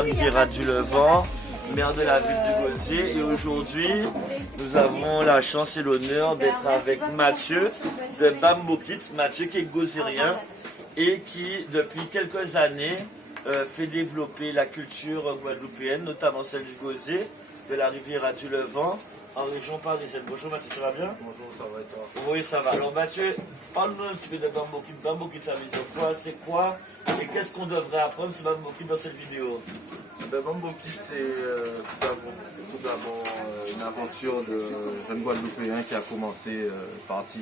la Riviera du Levant, maire de la ville du Gosier. Et aujourd'hui, nous avons la chance et l'honneur d'être avec Mathieu de Bambokit. Mathieu qui est gosérien et qui, depuis quelques années, fait développer la culture guadeloupéenne, notamment celle du Gosier, de la Riviera du Levant, en région parisienne. Bonjour Mathieu, ça va bien? Bonjour, ça va et toi? Oui, ça va. Alors Mathieu, parle-nous un petit peu de Bambokit. Bambokit, ça veut dire quoi? C'est quoi? Et qu'est-ce qu'on devrait apprendre sur Bambokit dans cette vidéo? Bambokit, c'est tout d'abord une aventure de jeunes Guadeloupéens qui a commencé partie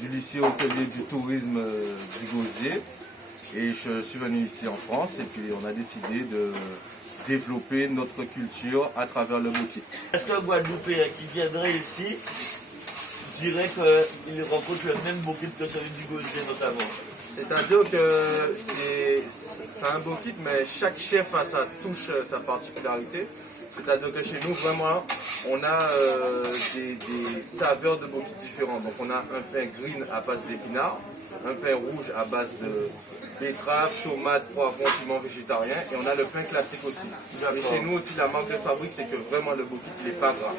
du lycée hôtelier du tourisme du Gosier. Et je suis venu ici en France et puis on a décidé de développer notre culture à travers le bokit. Est-ce qu'un Guadeloupéen qui viendrait ici dirait qu'il rencontre le même bokit que celui du Gosier notamment? C'est-à-dire que c'est un bokit, mais chaque chef a sa touche, sa particularité. C'est-à-dire que chez nous, vraiment, on a des saveurs de bokit différentes. Donc on a un pain green à base d'épinards, un pain rouge à base de betterave, tomate, poivron, piment végétarien, et on a le pain classique aussi. Et chez nous aussi, la marque de fabrique, c'est que vraiment le bokit, il n'est pas gras.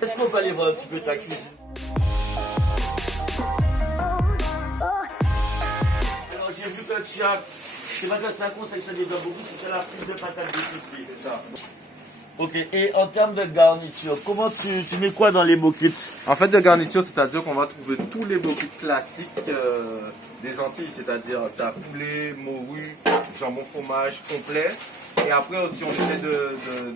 Est-ce qu'on peut aller voir un petit peu ta cuisine? Alors j'ai vu que tu as, je sais pas que c'est un confectionné de bokit, c'était la frite de patates douces aussi. C'est ça. Ok, et en termes de garniture, comment tu mets quoi dans les bokits? En fait, de garniture, c'est-à-dire qu'on va trouver tous les bokits classiques des Antilles, c'est-à-dire ta poulet, morue, jambon fromage complet. Et après aussi, on essaie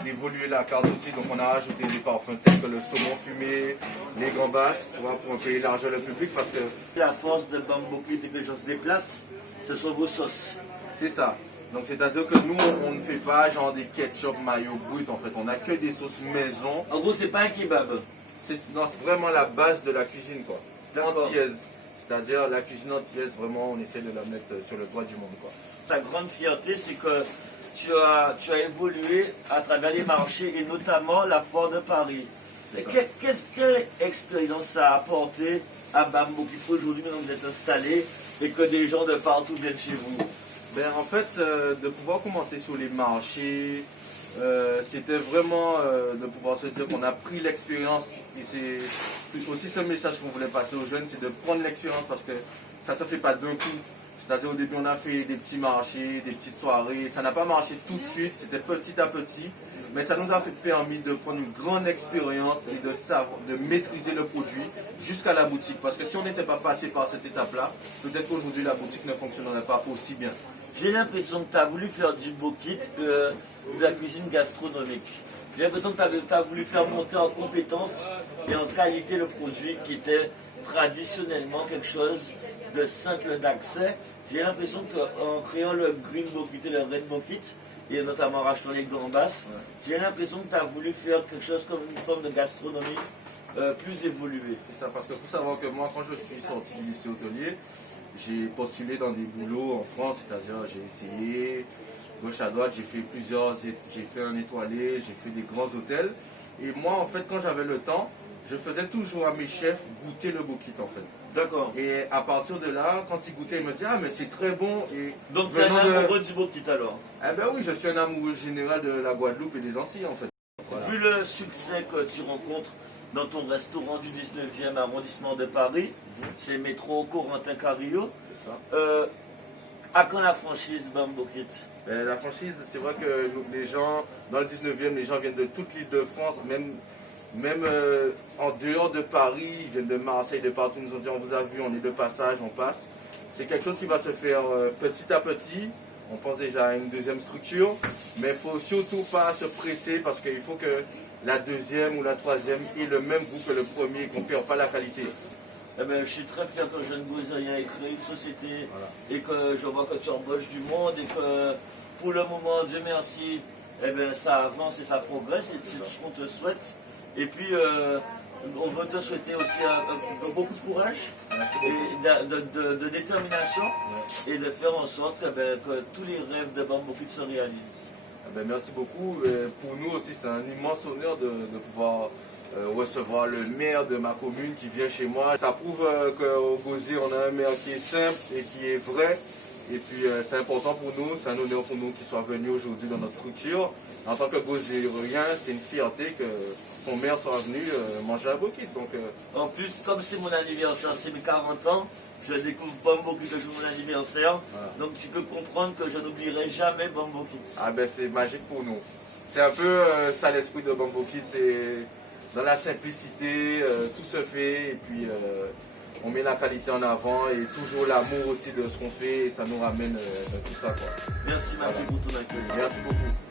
d'évoluer la carte aussi, donc on a rajouté des parfums tels que le saumon fumé, les gambas, pour un peu élargir le public parce que... La force de Bambokit et que les gens se déplacent, ce sont vos sauces. C'est ça. Donc c'est-à-dire que nous, on ne fait pas genre des ketchup mayo brut en fait, on n'a que des sauces maison. En gros, c'est pas un kebab. C'est vraiment la base de la cuisine quoi, antillaise. C'est-à-dire la cuisine antillaise, vraiment, on essaie de la mettre sur le doigt du monde quoi. Ta grande fierté, c'est que tu as évolué à travers les marchés et notamment la foire de Paris. Quelle expérience ça a apporté à Bambokit aujourd'hui, maintenant que vous êtes installé et que des gens de partout viennent chez vous? Ben, en fait, de pouvoir commencer sur les marchés, c'était vraiment de pouvoir se dire qu'on a pris l'expérience. Et c'est aussi ce message qu'on voulait passer aux jeunes, c'est de prendre l'expérience parce que ça ne se fait pas d'un coup. C'est-à-dire au début on a fait des petits marchés, des petites soirées, ça n'a pas marché tout de suite, c'était petit à petit, mais ça nous a permis de prendre une grande expérience et de maîtriser le produit jusqu'à la boutique. Parce que si on n'était pas passé par cette étape-là, peut-être qu'aujourd'hui la boutique ne fonctionnerait pas aussi bien. J'ai l'impression que tu as voulu faire du bokit, de la cuisine gastronomique. J'ai l'impression que tu as voulu faire monter en compétence et en qualité le produit qui était traditionnellement quelque chose de simple d'accès. J'ai l'impression qu'en créant le green bokit et le red bokit, et notamment en rachetant les gambas, j'ai l'impression que tu as voulu faire quelque chose comme une forme de gastronomie plus évoluée. C'est ça, parce qu'il faut savoir que moi, quand je suis sorti du lycée hôtelier, j'ai postulé dans des boulots en France, c'est-à-dire j'ai essayé gauche à droite, j'ai fait un étoilé, j'ai fait des grands hôtels. Et moi, en fait, quand j'avais le temps, je faisais toujours à mes chefs goûter le bokit, en fait. D'accord. Et à partir de là, quand ils goûtaient, ils me disaient « Ah, mais c'est très bon !» Donc tu es un amoureux du bokit alors? Eh ben oui, je suis un amoureux général de la Guadeloupe et des Antilles, en fait. Voilà. Vu le succès que tu rencontres dans ton restaurant du 19e arrondissement de Paris, c'est Métro Corentin Carillo, C'est ça. à quand la franchise Bambokit? La franchise, c'est vrai que les gens, dans le 19e, les gens viennent de toute l'île de France, même en dehors de Paris, ils viennent de Marseille, de partout, ils nous ont dit on vous a vu, on est de passage, on passe. C'est quelque chose qui va se faire petit à petit. On pense déjà à une deuxième structure, mais il ne faut surtout pas se presser parce qu'il faut que la deuxième ou la troisième ait le même goût que le premier, qu'on ne perd pas la qualité. Eh ben, je suis très fier que Jeune Gosérien ait créé une société et que je vois que tu embauches du monde et que pour le moment, Dieu merci, eh ben, ça avance et ça progresse et c'est tout ce qu'on te souhaite. Et puis, on veut te souhaiter aussi beaucoup de courage et de détermination et de faire en sorte que tous les rêves de Bambokit se réalisent. Ben, merci beaucoup. Pour nous aussi, c'est un immense honneur de pouvoir recevoir le maire de ma commune qui vient chez moi. Ça prouve qu'au Gosier, on a un maire qui est simple et qui est vrai Et puis c'est important pour nous, c'est un honneur pour nous qu'il soit venu aujourd'hui dans notre structure. En tant que Gaugerien, c'est une fierté que son maire soit venu manger un Bokit. Donc, En plus, comme c'est mon anniversaire, c'est mes 40 ans, je découvre Bambo Kit le jour de mon anniversaire. Voilà. Donc tu peux comprendre que je n'oublierai jamais Bambo Kit. ah ben c'est magique pour nous. C'est un peu ça l'esprit de Bambo Kit, c'est dans la simplicité, tout se fait et puis on met la qualité en avant et toujours l'amour aussi de ce qu'on fait et ça nous ramène dans tout ça quoi. Merci Mathieu pour ton accueil. Merci beaucoup.